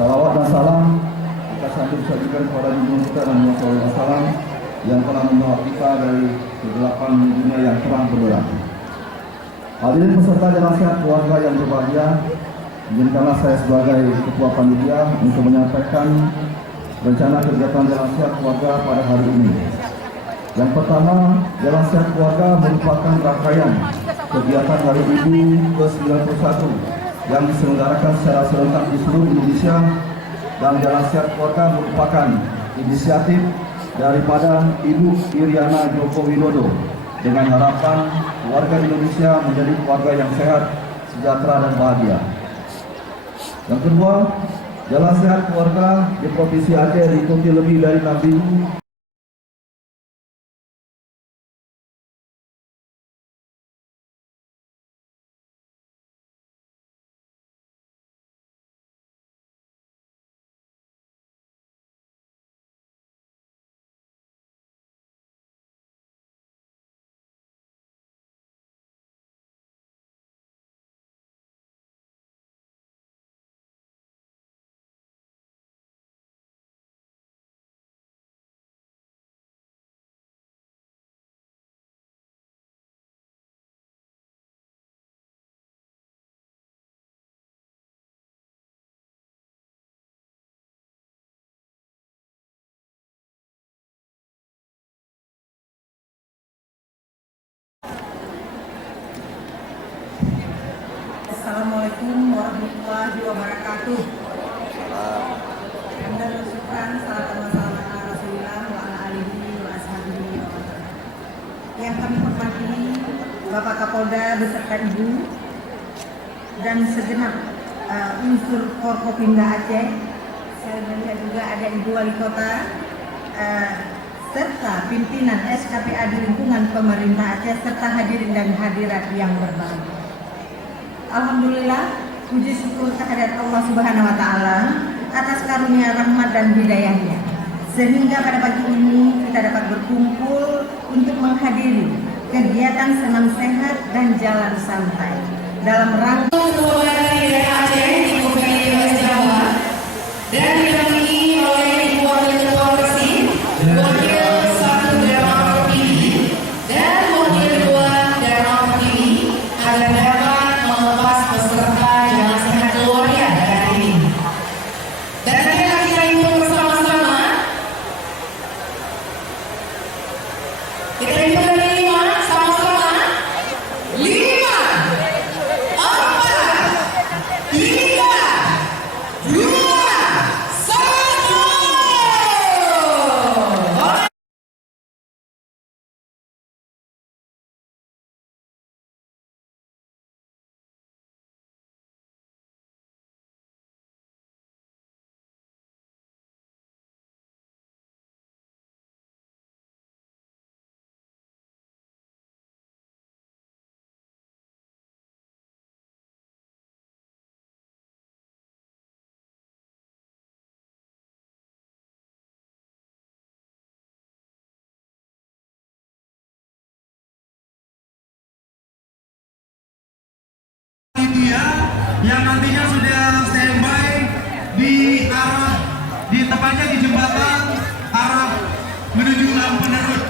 Salawat dan salam kita sambut sajikan kepada junjungan kita dan Muhammad SAW yang telah membawa kita dari kegelapan dunia yang terang benderang. Hadirin peserta jalan sehat keluarga yang berbahagia, izinkanlah saya sebagai Ketua Panitia untuk menyampaikan rencana kegiatan jalan sehat keluarga pada hari ini. Yang pertama, jalan sehat keluarga merupakan rangkaian kegiatan Hari Ibu ke-91 yang diselenggarakan secara serentak di seluruh Indonesia, dan jalan sehat keluarga merupakan inisiatif daripada Ibu Iriana Joko Widodo dengan harapan warga Indonesia menjadi keluarga yang sehat, sejahtera dan bahagia. Yang kedua, jalan sehat keluarga di Provinsi Aceh diikuti lebih dari 6.000 Assalamualaikum warahmatullahi wabarakatuh. Hamdan syukran salatan wassalamu ala Rasulillah wa ala alihi wa ashabihi wa man. Yang kami hormati Bapak Kapolda beserta Ibu dan segenap unsur Forkopimda Aceh. Saya melihat juga ada Ibu Wali Kota serta pimpinan SKPA di lingkungan pemerintah Aceh serta hadirin dan hadirat yang berbahagia. Alhamdulillah, puji syukur kehadirat Allah Subhanahu wa Ta'ala atas karunia rahmat dan hidayahnya, sehingga pada pagi ini kita dapat berkumpul untuk menghadiri kegiatan senam sehat dan jalan santai dalam rangka Aceh di Provinsi West Jawa dan didampingi oleh Ibu Wakil Ketua Persi, Wakil 1 Dewan Terpilih dan Wakil 2 Dewan Terpilih agar dapat melepas peserta jalan sehat keluarga hari ini. Dan marilah kita hitung bersama-sama. Kita hitung dari 5 sama-sama. 5, 4, 3, 2, 1. Yang nantinya sudah standby di tepatnya di jembatan arah menuju Lampenerut.